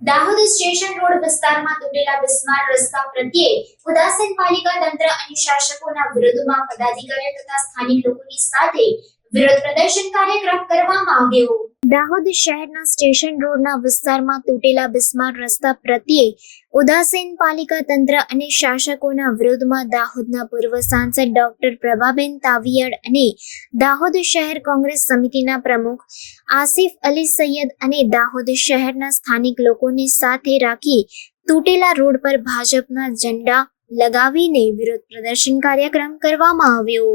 Dahod station road વિસ્તારમાં તૂટેલા બિસ્માર રસ્તા પ્રત્યે ઉદાસીન પાલિકા તંત્ર અને શાસકોના વિરોધમાં પદાધિકારીઓ તથા સ્થાનિક લોકોની સાથે વિરોધ પ્રદર્શન કાર્યક્રમ કરવામાં આવ્યો। દાહોદ શહેરના સ્ટેશન રોડના વિસ્તારમાં તૂટેલા બિસ્માર રસ્તા પ્રત્યે ઉદાસીન પાલિકા તંત્ર અને શાસકોના વિરોધમાં દાહોદના પૂર્વ સાંસદ ડોક્ટર પ્રભાબેન તાવિયડ અને દાહોદ શહેર કોંગ્રેસ સમિતિના પ્રમુખ આસિફ અલી સૈયદ અને દાહોદ શહેરના સ્થાનિક લોકોને સાથે રાખી તૂટેલા રોડ પર ભાજપના ઝંડા લગાવીને વિરોધ પ્રદર્શન કાર્યક્રમ કરવામાં આવ્યો।